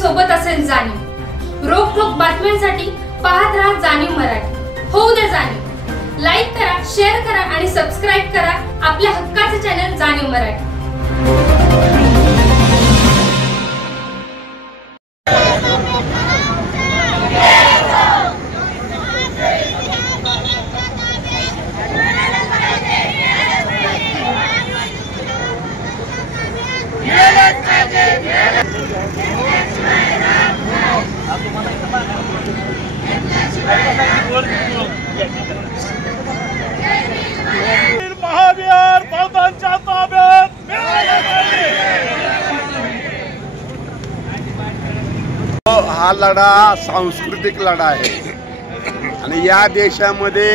सोबत असेल जाणीव। रोखोक बातम्यांसाठी पाहत राहा जाणीव मराठी। होऊ दे जाणीव। लाईक करा, शेअर करा आणि सबस्क्राईब करा आपल्या हक्काचे चॅनल जाणीव मराठी। महाविहार बौद्धांच्या ताब्यात हा लढा सांस्कृतिक लढा आहे आणि या देशामध्ये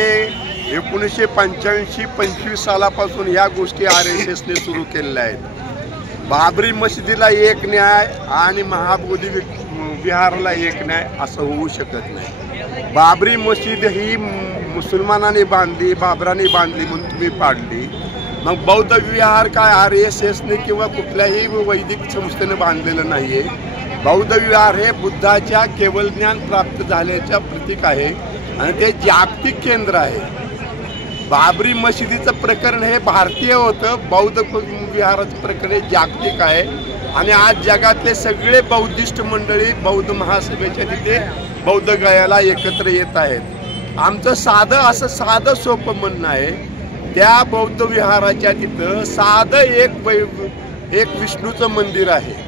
1985-25 सालापासून या गोष्टी RSSने सुरू केलेल्या आहेत। बाबरी मशिदीला एक न्याय आणि महाबोधी विहारला एक न्याय असं होऊ शकत नाही। बाबरी मशीद ही मुसलमानांनी बांधली, बाबरांनी बांधली म्हणून तुम्ही पाडली, मग बौद्ध विहार काय RSSने किंवा कुठल्याही वैदिक संस्थेने बांधलेलं नाही आहे। बौद्ध विहार हे बुद्धाच्या केवळ ज्ञान प्राप्त झाल्याच्या प्रतीक आहे आणि ते जागतिक केंद्र आहे। बाबरी मशिदीचं प्रकरण हे भारतीय होतं, बौद्ध विहाराचं प्रकरण हे जागतिक आहे आणि आज जगातले सगळे बौद्धिस्ट मंडळी बौद्ध महासभेच्या तिथे बौद्ध गयाला एकत्र येत आहेत। आमचं साधं सोपं म्हणणं आहे, त्या बौद्ध विहाराच्या तिथं साधं एक विष्णूचं मंदिर आहे।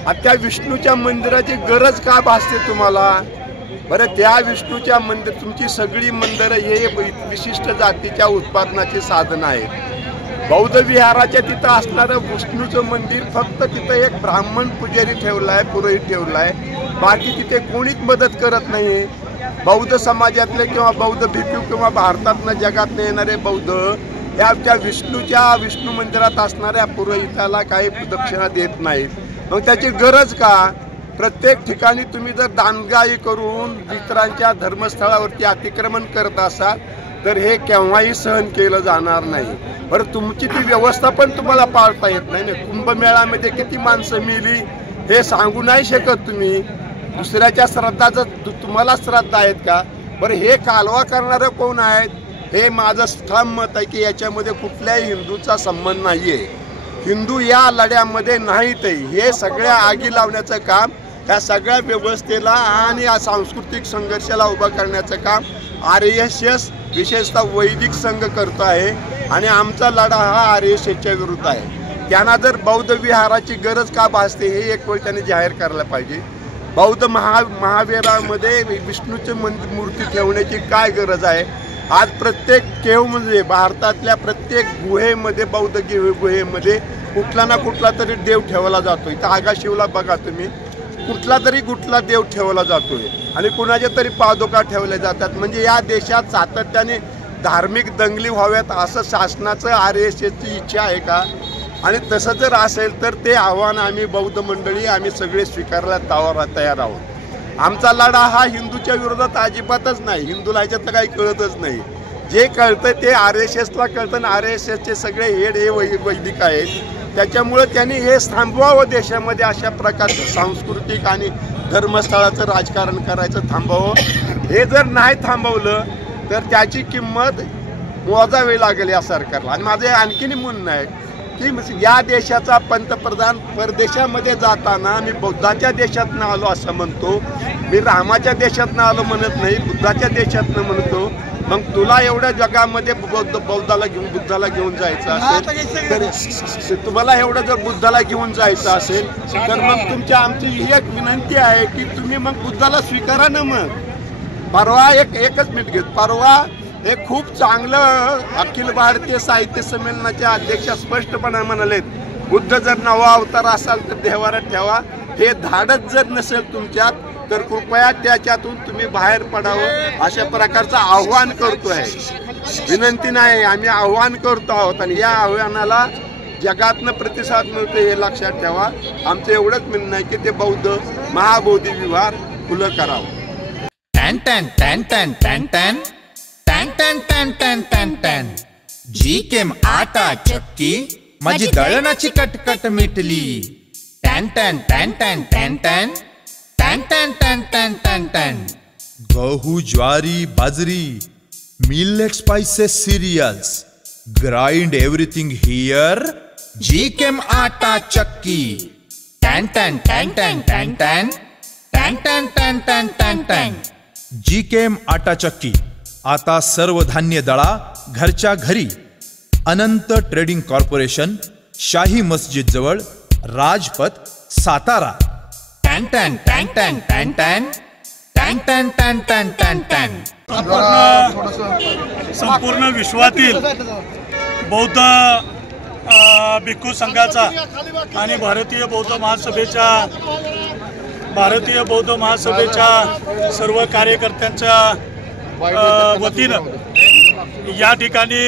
आता त्या विष्णूच्या मंदिराची गरज का भासते तुम्हाला? बरं, त्या विष्णूच्या मंदिर तुमची सगळी मंदिरं हे विशिष्ट जातीच्या उत्पादनाचे साधन आहेत। बौद्ध विहाराच्या तिथं असणारं विष्णूचं मंदिर फक्त तिथं एक ब्राह्मण पुजारी ठेवला आहे, पुरोहित ठेवला आहे, बाकी तिथे कोणीच मदत करत नाही आहे। बौद्ध समाजातले किंवा बौद्ध भिक्खू किंवा भारतातनं जगातनं येणारे बौद्ध त्या विष्णू मंदिरात असणाऱ्या पुरोहिताला काही दक्षिणा देत नाहीत। मग त्याची गरज का? प्रत्येक ठिकाणी तुम्ही जर दानगाई करून इतरांच्या धर्मस्थळावरती अतिक्रमण करत असाल तर हे केव्हाही सहन केलं जाणार नाही। बरं, तुमची ती व्यवस्था पण तुम्हाला पाळता येत नाही ना। कुंभमेळ्यामध्ये किती माणसं मेली हे सांगू नाही शकत तुम्ही। दुसऱ्याच्या श्रद्धाचं तुम्हाला श्रद्धा आहेत का? बरं, हे कालवा करणारं कोण आहेत? हे माझं ठाम मत आहे की याच्यामध्ये कुठल्याही हिंदूचा संबंध नाही आहे। हिंदू या लढ्यामध्ये नाहीत। हे सगळ्या आगी लावण्याचं काम, या सगळ्या व्यवस्थेला आणि या सांस्कृतिक संघर्षाला उभा करण्याचं काम RSS विशेषतः वैदिक संघ करतो आहे आणि आमचा लढा हा RSSच्या विरुद्ध आहे। त्यांना जर बौद्ध विहाराची गरज का भासते हे एक वेळ त्यांनी जाहीर करायला पाहिजे। बौद्ध महाविहारामध्ये विष्णूची मूर्ती ठेवण्याची काय गरज आहे? आज प्रत्येक केव म्हणजे भारतातल्या प्रत्येक गुहेमध्ये बौद्ध गुहेमध्ये कुठला ना कुठला तरी देव ठेवला जातो। इथं आगाशिवला बघा तुम्ही, कुठला देव ठेवला जातोय आणि कुणाच्या तरी पादुका ठेवल्या जातात। म्हणजे या देशात सातत्याने धार्मिक दंगली व्हाव्यात असं शासनाचं RSSची इच्छा आहे का? आणि तसं जर असेल तर ते आव्हान आम्ही बौद्ध मंडळी आम्ही सगळे स्वीकारायला तयार आहोत। आमचा लढा हा हिंदूच्या विरोधात अजिबातच नाही। हिंदूला ह्याच्यातलं काही कळतच नाही। जे कळतं ते RSSला कळतं आणि RSSचे सगळे हेड हे वैदिक आहेत। त्याच्यामुळे त्यांनी हे थांबवावं, देशामध्ये अशा प्रकारचं सांस्कृतिक आणि धर्मस्थळाचं राजकारण करायचं थांबवावं। हे जर नाही थांबवलं तर त्याची किंमत मोजावी लागेल या सरकारला। आणि माझं आणखीन म्हणणं आहे की या देशाचा पंतप्रधान परदेशामध्ये जाताना मी बुद्धाच्या देशातनं आलो असं म्हणतो, मी रामाच्या देशातनं आलो म्हणत नाही, बुद्धाच्या देशातनं म्हणतो। मग तुला एवढ्या जगामध्ये बुद्धाला घेऊन जायचं असेल तर तुम्हाला एवढं जर बुद्धाला घेऊन जायचं असेल तर मग आमची ही एक विनंती आहे की तुम्ही मग बुद्धाला स्वीकारा ना। मग परवा एकच मिनिट घेत, परवा हे खूप चांगलं अखिल भारतीय साहित्य संमेलनाच्या अध्यक्षा स्पष्टपणे म्हणालेत, बुद्ध जर नवा अवतार असाल तर देवारात ठेवा। हे धाडच जर नसेल तुमच्यात तर कृपया त्याच्यातून तुम्ही बाहेर पडावं अशा प्रकारचं आव्हान करतोय। विनंती नाही, आम्ही आव्हान करतो आहोत आणि या आव्हानाला जगातनं प्रतिसाद मिळतो हे लक्षात ठेवा। आमचं एवढंच म्हणणं आहे की ते बौद्ध महाबोधी विहार खुलं करावं। जी केम आटा चक्की माझी दळणाची कटकट मिटली। टॅन टॅन टॅन टॅन टॅन टॅन टन टन टन टन टन टन. गहू, ज्वारी, बाजरी, millet spices cereals. Grind everything here. GChem आटा चक्की. टन टन टन टन टन टन टन टन टन टन टन टन. GChem आटा चक्की आता सर्व धान्य दळा घरच्या घरी. अनंत ट्रेडिंग कॉर्पोरेशन, शाही मस्जिद जवळ, राजपथ, सातारा. टन टन टन टन टन टन टन टन टन टन टन टन. संपूर्ण विश्वातील बौद्ध भिक्खू संघाचा आणि भारतीय बौद्ध महासभेच्या सर्व कार्यकर्त्यांच्या वतीनं या ठिकाणी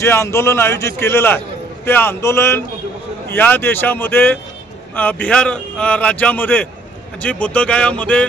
जे आंदोलन आयोजित केलेलं आहे ते आंदोलन या देशामध्ये बिहार राज्यामध्ये जी बुद्धगयामध्ये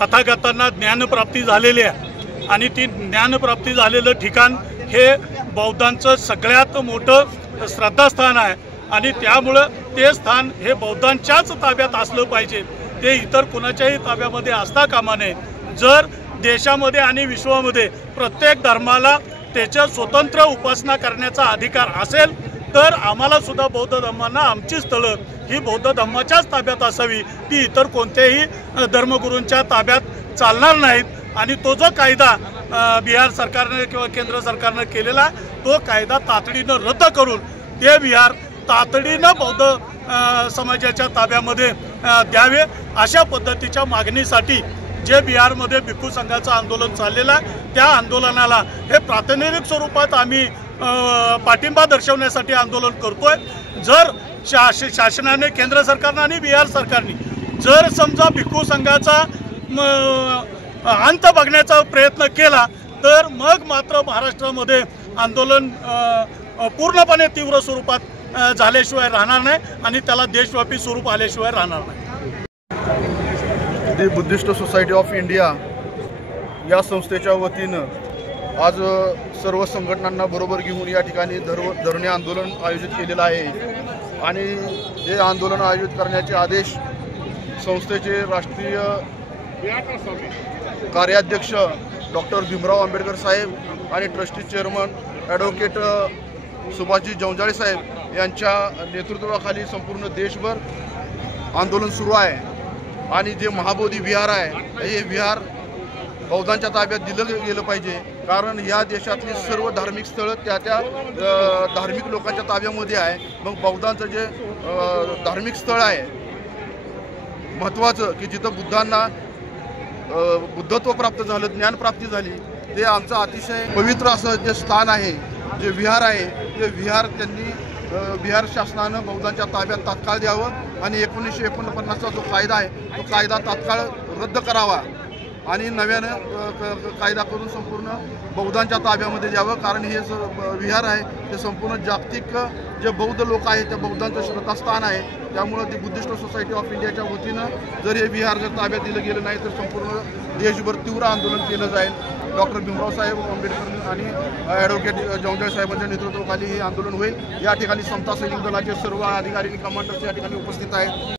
तथागतांना ज्ञानप्राप्ती झालेली आहे आणि ती ज्ञानप्राप्ती झालेलं ठिकाण हे बौद्धांचं सगळ्यात मोठं श्रद्धास्थान आहे आणि त्यामुळं ते स्थान हे बौद्धांच्याच ताब्यात असलं पाहिजे. ते इतर कुणाच्याही ताब्यामध्ये असता कामा नये. जर देशामध्ये आणि विश्वामध्ये प्रत्येक धर्माला त्याच्या स्वतंत्र उपासना करण्याचा अधिकार असेल तर आम्हाला सुद्धा बौद्ध धर्मांना आमची स्थळं ही बौद्ध धर्माच्याच ताब्यात असावी, ती इतर कोणत्याही धर्मगुरूंच्या ताब्यात चालणार नाहीत. आणि तो जो कायदा बिहार सरकारने किंवा केंद्र सरकारनं केलेला तो कायदा तातडीनं रद्द करून ते बिहार तातडीनं बौद्ध समाजाच्या ताब्यामध्ये द्यावे अशा पद्धतीच्या मागणीसाठी जे बिहारमध्ये भिक्खू संघाचं आंदोलन चाललेलं आहे त्या आंदोलनाला हे प्रातिनिधिक स्वरूपात आम्ही पाठिंबा दर्शवण्यासाठी आंदोलन करतोय. जर शासनाने, केंद्र सरकारनं आणि बिहार सरकारने जर समजा भिक्खू संघाचा अंत बघण्याचा प्रयत्न केला तर मग मात्र महाराष्ट्रामध्ये आंदोलन पूर्णपणे तीव्र स्वरूपात झाल्याशिवाय राहणार नाही आणि त्याला देशव्यापी स्वरूप आल्याशिवाय राहणार नाही. दी बुद्धिस्ट सोसायटी ऑफ इंडिया या संस्थेच्या वतीनं आज सर्व संघटनांना बरोबर घेऊन या ठिकाणी धरणे आंदोलन आयोजित केलेलं आहे आणि हे आंदोलन आयोजित करण्याचे आदेश संस्थेचे राष्ट्रीय कार्याध्यक्ष डॉक्टर भीमराव आंबेडकर साहेब आणि ट्रस्टी चेअरमन ॲडव्होकेट सुभाषजी जवंजाळे साहेब यांच्या नेतृत्वाखाली संपूर्ण देशभर आंदोलन सुरू आहे. आणि जे महाबोधी विहार आहे हे विहार बौद्धांच्या ताब्यात दिलं गेलं पाहिजे, कारण या देशातली सर्व धार्मिक स्थळं त्या धार्मिक लोकांच्या ताब्यामध्ये आहे. मग बौद्धांचं जे धार्मिक स्थळ आहे महत्त्वाचं की जिथं बुद्धांना बुद्धत्व प्राप्त झालं, ज्ञानप्राप्ती झाली, ते आमचं अतिशय पवित्र असं जे स्थान आहे, जे विहार आहे, ते विहार त्यांनी बिहार शासनानं बौद्धांच्या ताब्यात तात्काळ द्यावं आणि 1949चा जो कायदा आहे तो कायदा तात्काळ रद्द करावा आणि नव्यानं कायदा करून संपूर्ण बौद्धांच्या ताब्यामध्ये द्यावं. कारण हे विहार आहे ते संपूर्ण जागतिक जे बौद्ध लोक आहेत त्या बौद्धांचं श्रद्धास्थान आहे. त्यामुळं ती बुद्धिस्ट सोसायटी ऑफ इंडियाच्या वतीनं जर हे विहार जर ताब्यात दिलं गेलं नाही तर संपूर्ण देशभर तीव्र आंदोलन केलं जाईल. डॉक्टर भीमराव साहेब आंबेडकर आणि ॲडव्होकेट जवंजाळे साहेबांच्या नेतृत्वाखाली हे आंदोलन होईल. या ठिकाणी समता सैनिक दलाचे सर्व अधिकारी कमांडर्स या ठिकाणी उपस्थित आहेत.